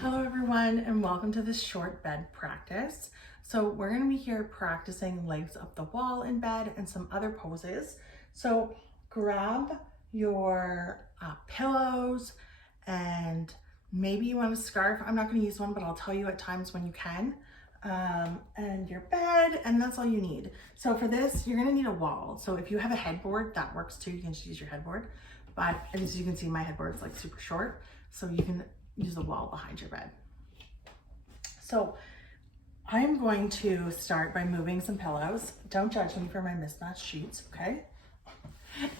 Hello everyone and welcome to this short bed practice. So we're going to be here practicing legs up the wall in bed and some other poses. So grab your pillows and maybe you want a scarf. I'm not going to use one, but I'll tell you at times when you can. And your bed, and that's all you need. So for this, you're going to need a wall. So if you have a headboard, that works too. You can just use your headboard. But as you can see, my headboard is like super short. So you can use the wall behind your bed. So I'm going to start by moving some pillows. Don't judge me for my mismatched sheets, okay?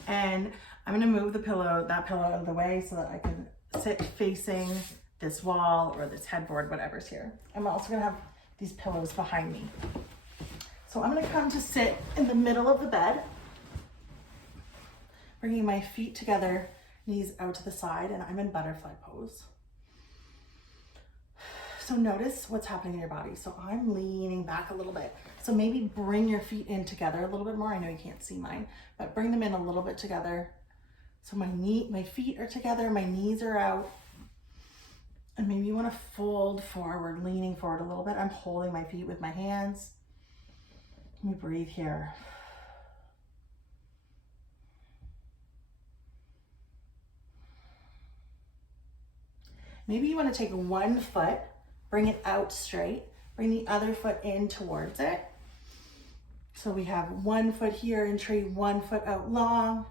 And I'm gonna move that pillow out of the way so that I can sit facing this wall or this headboard, whatever's here. I'm also gonna have these pillows behind me. So I'm gonna come to sit in the middle of the bed, bringing my feet together, knees out to the side, and I'm in butterfly pose. So notice what's happening in your body. So I'm leaning back a little bit. So maybe bring your feet in together a little bit more. I know you can't see mine, but bring them in a little bit together. So my feet are together, my knees are out. And maybe you want to fold forward, leaning forward a little bit. I'm holding my feet with my hands. Let me breathe here. Maybe you want to take one foot, bring it out straight, bring the other foot in towards it. So we have 1 foot here in tree, 1 foot out long.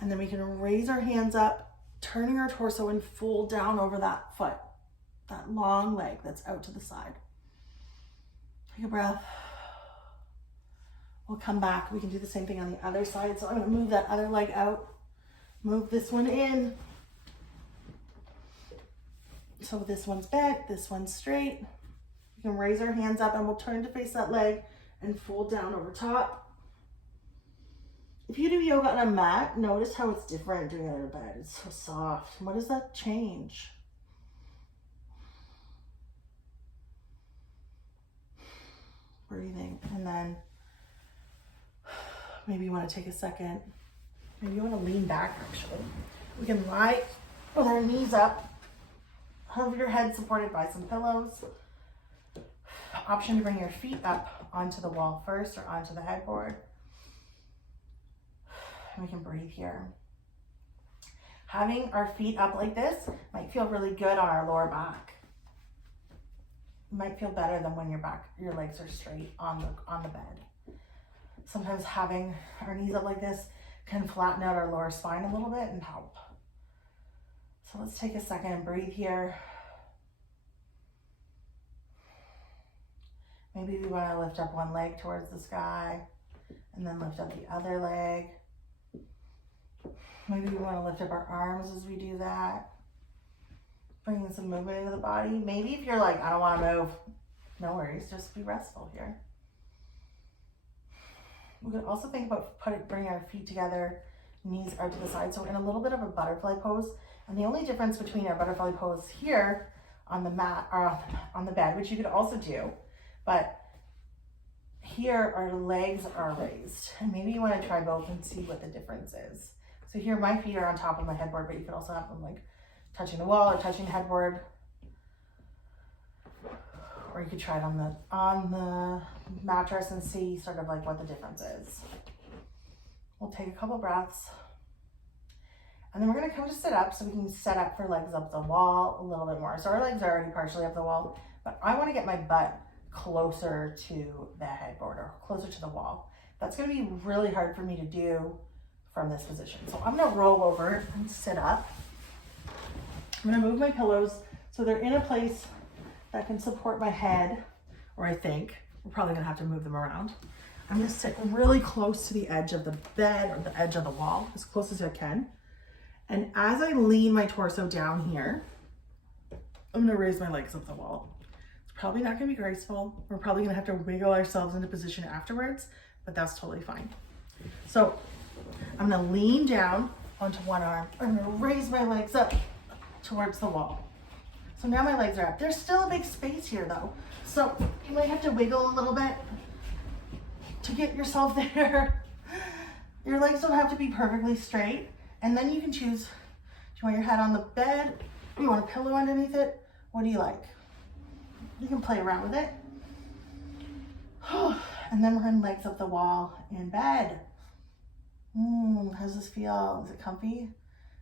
And then we can raise our hands up, turning our torso and fold down over that foot, that long leg that's out to the side. Take a breath. We'll come back. We can do the same thing on the other side. So I'm going to move that other leg out, move this one in. So this one's bent, this one's straight. We can raise our hands up and we'll turn to face that leg and fold down over top. If you do yoga on a mat, notice how it's different doing it in a bed. It's so soft. What does that change? Breathing. And then maybe you want to take a second. Maybe you want to lean back actually. We can lie with our knees up. Have your head supported by some pillows. Option to bring your feet up onto the wall first or onto the headboard. And we can breathe here. Having our feet up like this might feel really good on our lower back. It might feel better than when your legs are straight on the bed. Sometimes having our knees up like this can flatten out our lower spine a little bit and help. So let's take a second and breathe here. Maybe we want to lift up one leg towards the sky and then lift up the other leg. Maybe we want to lift up our arms as we do that. Bringing some movement into the body. Maybe if you're like, I don't want to move, no worries, just be restful here. We could also think about bringing our feet together, knees out to the side. So in a little bit of a butterfly pose. And the only difference between our butterfly pose here on the mat or on the bed, which you could also do, but here our legs are raised. And maybe you want to try both and see what the difference is. So here my feet are on top of my headboard, but you could also have them like touching the wall or touching the headboard. Or you could try it on the mattress and see sort of like what the difference is. We'll take a couple breaths. And then we're gonna come to sit up so we can set up for legs up the wall a little bit more. So our legs are already partially up the wall, but I wanna get my butt closer to the headboard or closer to the wall. That's gonna be really hard for me to do from this position. So I'm gonna roll over and sit up. I'm gonna move my pillows so they're in a place that can support my head, or I think. We're probably gonna have to move them around. I'm gonna sit really close to the edge of the bed or the edge of the wall, as close as I can. And as I lean my torso down here, I'm gonna raise my legs up the wall. It's probably not gonna be graceful. We're probably gonna have to wiggle ourselves into position afterwards, but that's totally fine. So I'm gonna lean down onto one arm. I'm gonna raise my legs up towards the wall. So now my legs are up. There's still a big space here though. So you might have to wiggle a little bit to get yourself there. Your legs don't have to be perfectly straight. And then you can choose, do you want your head on the bed? Do you want a pillow underneath it? What do you like? You can play around with it. And then we're in legs up the wall in bed. How's this feel? Is it comfy?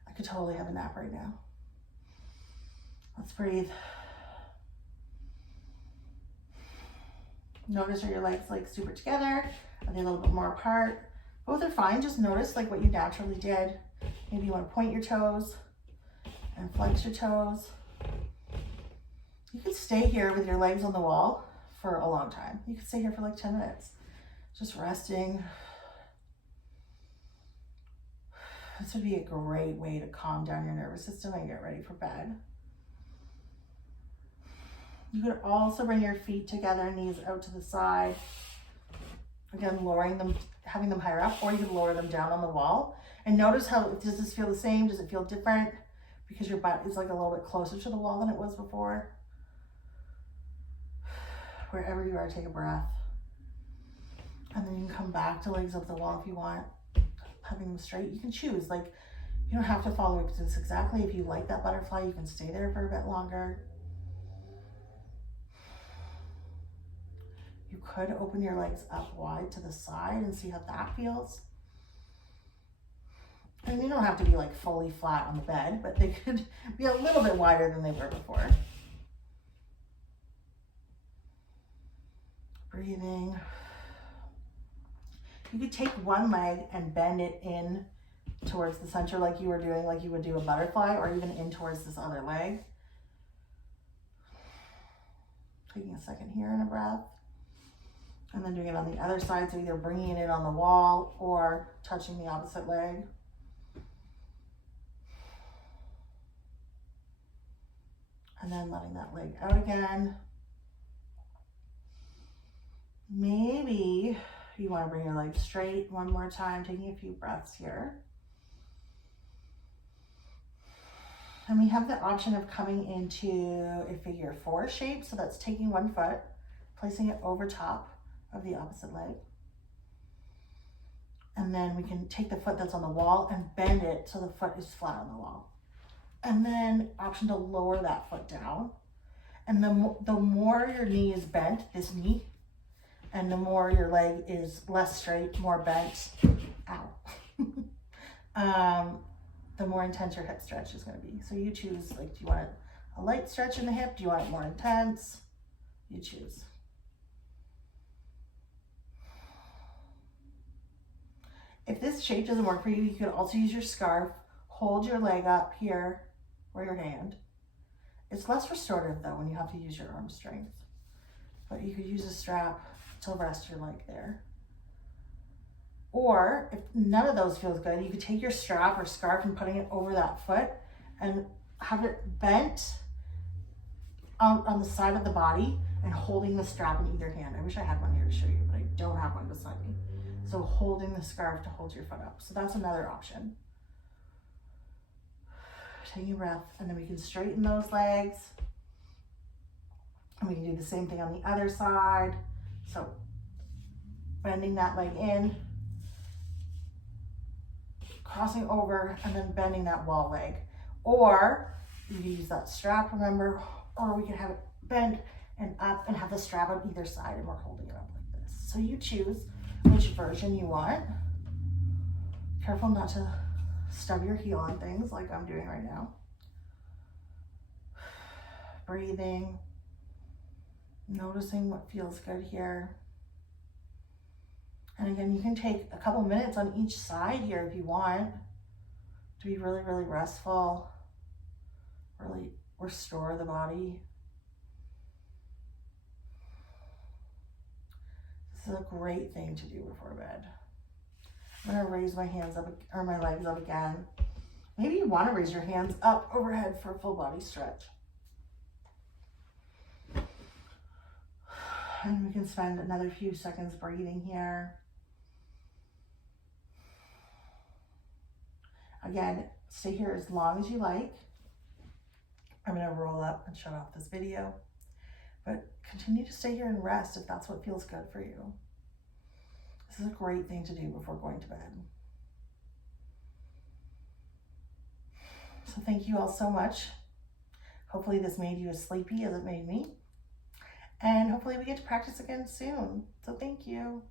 I could totally have a nap right now. Let's breathe. Notice, are your legs like super together? Are they a little bit more apart? Both are fine. Just notice like what you naturally did. Maybe you want to point your toes and flex your toes. You could stay here with your legs on the wall for a long time. You could stay here for like 10 minutes, just resting. This would be a great way to calm down your nervous system and get ready for bed. You could also bring your feet together, knees out to the side. Again, lowering them, having them higher up, or you could lower them down on the wall. And notice how, does this feel the same? Does it feel different? Because your butt is like a little bit closer to the wall than it was before. Wherever you are, take a breath. And then you can come back to legs up the wall if you want. Having them straight, you can choose. Like, you don't have to follow this exactly. If you like that butterfly, you can stay there for a bit longer. You could open your legs up wide to the side and see how that feels. And they don't have to be like fully flat on the bed, but they could be a little bit wider than they were before. Breathing. You could take one leg and bend it in towards the center like you were doing, like you would do a butterfly, or even in towards this other leg. Taking a second here and a breath. And then doing it on the other side, so either bringing it in on the wall or touching the opposite leg. And then letting that leg out again. Maybe you want to bring your legs straight one more time, taking a few breaths here. And we have the option of coming into a figure 4 shape. So that's taking one foot, placing it over top of the opposite leg. And then we can take the foot that's on the wall and bend it so the foot is flat on the wall. And then option to lower that foot down. And the more your knee is bent, this knee, and the more your leg is less straight, more bent, the more intense your hip stretch is going to be. So you choose, like, do you want a light stretch in the hip? Do you want it more intense? You choose. If this shape doesn't work for you, you could also use your scarf. Hold your leg up here or your hand. It's less restorative though when you have to use your arm strength. But you could use a strap to rest your leg there. Or if none of those feels good, you could take your strap or scarf and putting it over that foot and have it bent on the side of the body and holding the strap in either hand. I wish I had one here to show you, but I don't have one beside me. So holding the scarf to hold your foot up. So that's another option. Taking a breath, and then we can straighten those legs. And we can do the same thing on the other side. So bending that leg in, crossing over, and then bending that wall leg. Or you can use that strap, remember, or we can have it bent and up and have the strap on either side and we're holding it up like this. So you choose which version you want. Careful not to stub your heel on things like I'm doing right now. Breathing, noticing what feels good here. And again, you can take a couple minutes on each side here if you want to be really, really restful, really restore the body. This is a great thing to do before bed. I'm gonna raise my hands up, or my legs up again. Maybe you wanna raise your hands up overhead for a full body stretch. And we can spend another few seconds breathing here. Again, stay here as long as you like. I'm gonna roll up and shut off this video, but continue to stay here and rest if that's what feels good for you. This is a great thing to do before going to bed. So thank you all so much Hopefully this made you as sleepy as it made me. And hopefully we get to practice again soon. So thank you.